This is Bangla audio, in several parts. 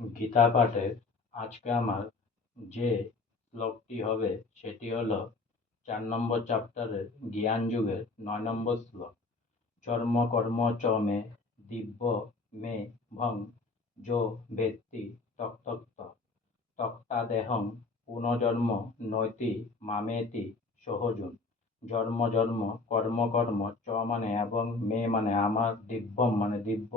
গীতা পাঠের আজকে আমার যে শ্লোকটি হবে সেটি হলো 4 নম্বর চ্যাপ্টারের জ্ঞান যুগের 9 নম্বর শ্লোক। চর্ম কর্ম চ মে দিব্য মে ভং যো ভেত্তি তক্তক্ত তক্তাদেহং পুনর্জন্ম নৈতি মামেতি সহজুন। জন্ম জন্ম কর্ম কর্ম চ মানে এবং, মে মানে আমার, দিব্যম মানে দিব্য,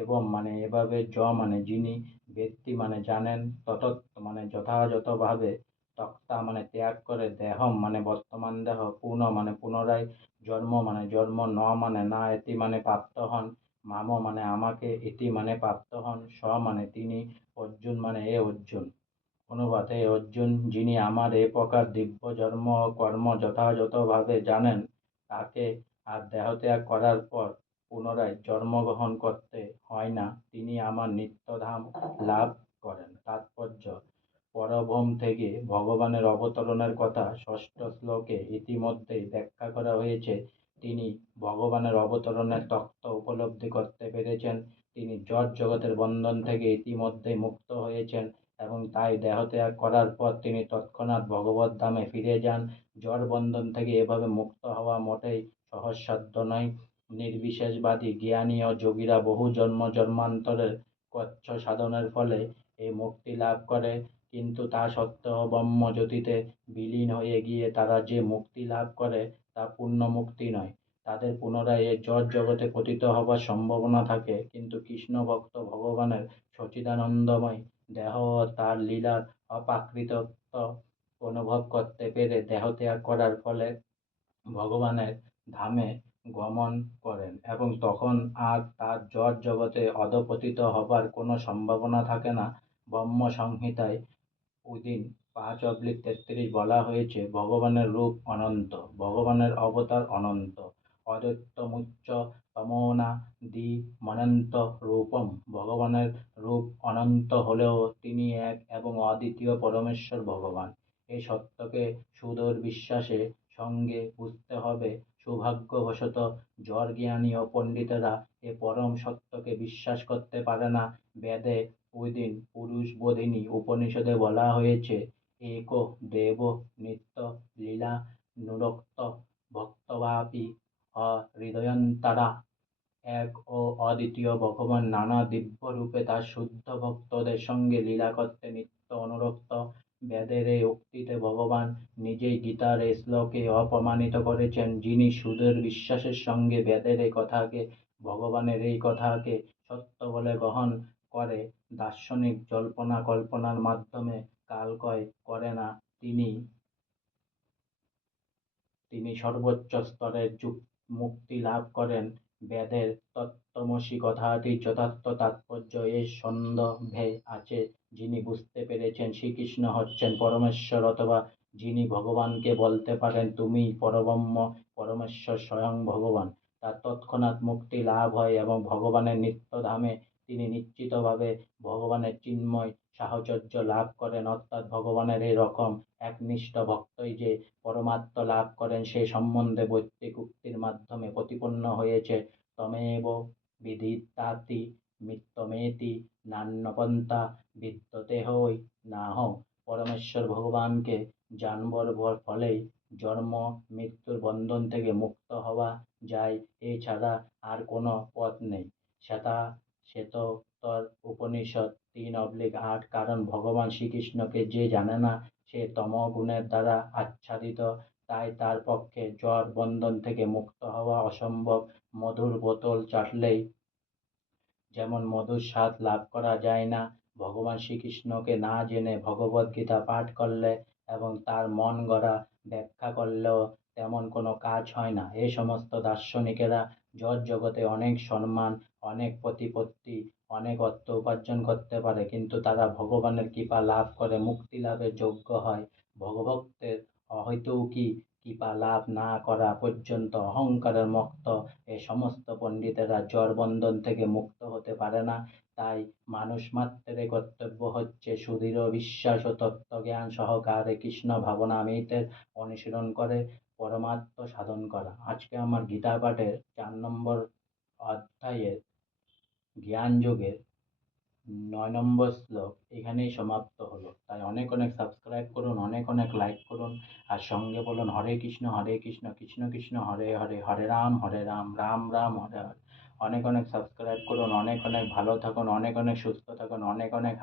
এবং মানে এভাবে, য মানে যিনি, ব্যক্তি মানে জানেন, ততৎ মানে যথাযথভাবে, তক্তা মানে ত্যাগ করে, দেহম মানে বর্তমান দেহ, পুন মানে পুনরায়, জন্ম মানে জন্ম, ন মানে না, এতি মানে প্রাপ্ত হন, মাম মানে আমাকে, ইতি মানে প্রাপ্ত হন, স মানে তিনি, অর্জুন মানে এ অর্জুন। অনুবাদ: হে অর্জুন, যিনি আমার এ প্রকার দিব্য জন্ম ও কর্ম যথাযথভাবে জানেন, তাকে আর দেহত্যাগ করার পর পুনরায় জন্মগ্রহণ করতে হয় না, তিনি আমার নিত্যধাম লাভ করেন। তাৎপর্য: পরব্রহ্ম থেকে ভগবানের অবতরণের কথা ষষ্ঠ শ্লোকে ইতিমধ্যেই ব্যাখ্যা করা হয়েছে। তিনি ভগবানের অবতরণের তত্ত্ব উপলব্ধি করতে পেরেছেন। তিনি জড় জগতের বন্ধন থেকে ইতিমধ্যেই মুক্ত হয়েছেন এবং তাই দেহত্যাগ করার পর তিনি তৎক্ষণাৎ ভগবত ধামে ফিরে যান। জড় বন্ধন থেকে এভাবে মুক্ত হওয়া মোটেই সহজসাধ্য নয়। নির্বিশেষবাদী জ্ঞানী ও যোগীরা বহু জন্ম জন্মান্তরের কচ্ছ সাধনের ফলে এই মুক্তি লাভ করে, কিন্তু তা সত্ত্বেও ব্রহ্মজ্যোতিতে বিলীন হয়ে গিয়ে তারা যে মুক্তি লাভ করে তা পূর্ণ মুক্তি নয়। তাদের পুনরায় এই জড় জগতে পতিত হবার সম্ভাবনা থাকে, কিন্তু কৃষ্ণ ভক্ত ভগবানের সচ্চিদানন্দময় দেহ ও তার লীলার অপ্রাকৃতত্ব অনুভব করতে পেরে দেহত্যাগ করার ফলে ভগবানের ধামে গমন করেন এবং তখন আর তার জড় জগতে অধঃপতিত হবার কোনো সম্ভাবনা থাকে না। ব্রহ্ম সংহিতায় উদিন 5-33 বলা হয়েছে, ভগবানের রূপ অনন্ত, ভগবানের অবতার অনন্ত, অদ্বৈতমুচ্চ তমোনা দি মনন্ত রূপম। ভগবানের রূপ অনন্ত হলেও তিনি এক এবং অদ্বিতীয় পরমেশ্বর ভগবান। এই সত্যকে সুদূর বিশ্বাসের সঙ্গে বুঝতে হবে। সৌভাগ্যবশত জ্ঞানী ও পণ্ডিতেরা এ পরম সত্যকে বিশ্বাস করতে পারে না। বেদে ওইদিন পুরুষ বোধিনী উপনিষদে বলা হয়েছে, একো দেব নিত্য লীলা নুরক্ত ভক্তবাপি হৃদয়ন্তরা। এক ও অদ্বিতীয় ভগবান নানা দিব্য রূপে তার শুদ্ধ ভক্তদের সঙ্গে লীলা করতে নিত্য অনুরক্ত। বেদের এই উক্তিতে ভগবান নিজেই গীতার এই শ্লোকে অপ্রমাণিত করেছেন। যিনি সুদূর বিশ্বাসের সঙ্গে বেদের এই কথাকে, ভগবানের এই কথাকে সত্য বলে গ্রহণ করে, দার্শনিক জল্পনা কল্পনার মাধ্যমে কালক্ষয় করে না, তিনি তিনি সর্বোচ্চ স্তরের মুক্তি লাভ করেন। বেদের তত্ত্বমসি কথাটির যথার্থ তাৎপর্য এই সন্দর্ভে আছে। যিনি বুঝতে পেরেছেন শ্রীকৃষ্ণ হচ্ছেন পরমেশ্বর, অথবা যিনি ভগবানকে বলতে পারেন তুমিই পরব্রহ্ম, পরমেশ্বর স্বয়ং ভগবান, তার তৎক্ষণাৎ মুক্তি লাভ হয় এবং ভগবানের নিত্যধামে তিনি নিশ্চিতভাবে ভগবানের চিন্ময় সাহচর্য লাভ করেন। অর্থাৎ ভগবানের এই রকম একনিষ্ঠ ভক্তই যে পরমাত্ম লাভ করেন সে সম্বন্ধে বৈদিক উক্তির মাধ্যমে প্রতিপন্ন হয়েছে। তমেব বিদিত্তাতি মিত্তমেতি নান্যপন্থা বিদ্যতে হই নাহ। পরমেশ্বর ভগবানকে জানবার ফলেই জন্ম মৃত্যুর বন্ধন থেকে মুক্ত হওয়া যায়, এছাড়া আর কোনো পথ নেই। শ্বেতোত্তর উপনিষদ 3/8। কারণ ভগবান শ্রীকৃষ্ণকে যে জানে না সে তমোগুণের দ্বারা আচ্ছাদিত, তাই তার পক্ষে জড় বন্ধন থেকে মুক্ত হওয়া অসম্ভব। মধুর বোতল চাটলেই যেমন মধুর স্বাদ লাভ করা যায় না, ভগবান শ্রীকৃষ্ণকে না জেনে ভগবদ্গীতা পাঠ করলে এবং তার মন গড়া ব্যাখ্যা করলেও তেমন কোনো কাজ হয় না। এই সমস্ত দার্শনিকেরা জড় জগতে অনেক সম্মান, অনেক প্রতিপত্তি, অনেক অর্থ উপার্জন করতে পারে, কিন্তু তারা ভগবানের কৃপা লাভ করে মুক্তি লাভের যোগ্য হয়। ভগভক্তের অহৈতুকী কৃপা লাভ না করা পর্যন্ত অহংকারের মুক্ত এ সমস্ত পণ্ডিতেরা জড় বন্ধন থেকে মুক্ত হতে পারে না। তাই মানুষ মাত্রের কর্তব্য হচ্ছে সুদৃঢ় বিশ্বাস ও তত্ত্বজ্ঞান সহকারে কৃষ্ণ ভাবনামৃতের অনুশীলন করে পরমাত্ম সাধন করা। আজকে আমার গীতা পাঠের 4 নম্বর অধ্যায়ের জ্ঞান যোগের 9 নম্বর শ্লোক এখানেই সমাপ্ত হলো। তাই অনেক অনেক সাবস্ক্রাইব করুন, অনেক অনেক লাইক করুন, আর সঙ্গে বলুন হরে কৃষ্ণ কৃষ্ণ কৃষ্ণ হরে হরে, হরে রাম রাম রাম হরে হরে। অনেক অনেক সাবস্ক্রাইব করুন, অনেক অনেক ভালো থাকুন, অনেক অনেক সুস্থ থাকুন, অনেক অনেক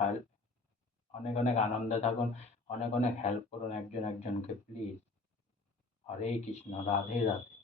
অনেক অনেক আনন্দে থাকুন, অনেক অনেক হেল্প করুন একজন একজনকে প্লিজ। হরে কৃষ্ণ, রাধে রাধে।